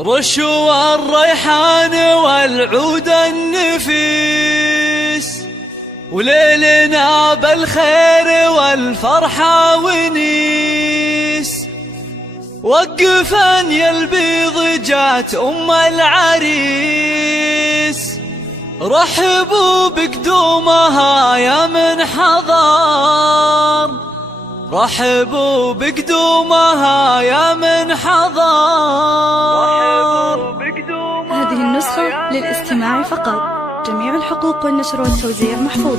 رشوا الريحان والعود النفيس، وليلنا بالخير والفرحة ونيس. وقفا يا البيض جات أم العريس، رحبوا بقدومها يا من حضر، رحبوا بقدومها يا من حضر. هذه النسخة للاستماع فقط، جميع الحقوق والنشر والتوزيع محفوظ.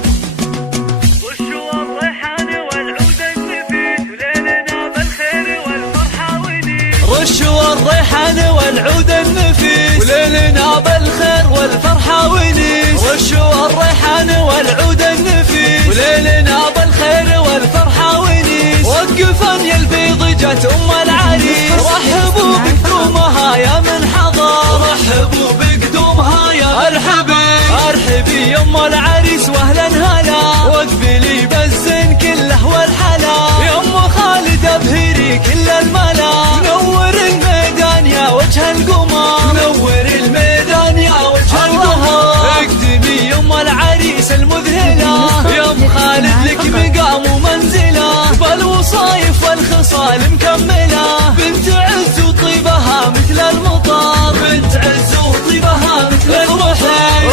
رشوا الريحان والعود النفيس، وليلنا بالخير والفرحة ونيس. رشوا الريحان والعود النفيس، وليلنا بالخير والفرحة ونيس. رشوا الريحان والعود النفيس، وليلنا بالخير والفرحة ونيس. وقفا يا البيض جات أم العريس، رحبوا بقدومها يا من حضر، رحبوا بقدومها يا مرحبا. ارحبي يا ام العريس واهلا هلا، واقبلي بالزين كله والحلا. يا ام خالد ابهري كل الملا، نور الميدان يا وجه القمر، نور الميدان يا وجه القمر. اقدمي يا ام العريس المذهله، يا ام خالد لك مقام ومنزله، بالوصايف والخصال مكمله. بنت عز وطيبها مثل المطر، بنت عز وطيبها مثل المطر.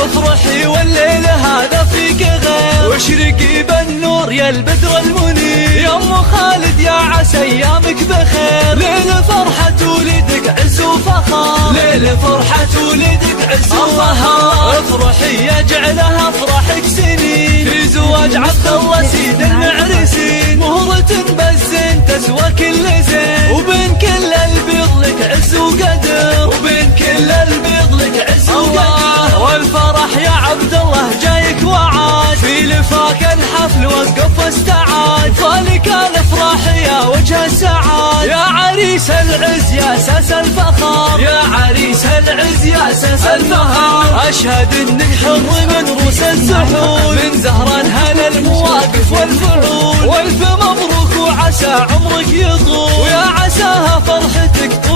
افرحي والليل هذا فيك غير، واشرقي بالنور يا البدر المنير. يا ام خالد يا عسى ايامك بخير، ليل فرحة ولدك عز وفخر، ليل فرحة ولدك عز وفخر. افرحي يجعلها افراحك سنين، في زواج عبد الله سيد المعرسين. مهرة بالزين تسوى كل زين، وبين كل البيض لك عز وقدر، وبين كل البيض لك عز وقدر. والفرح يا عبد الله جايك وعاد، في لفاك الحفل وقف واستعاد. فالك الافراح يا وجه السعاد، يا عريس العز يا اساس الفخر، يا عريس العز يا اساس الفخر. اشهد انك حر من روس السحول، من زهران هلا المواقف والفعول. والف مبروك وعسى عمرك يطول، ويا عساها فرحتك طول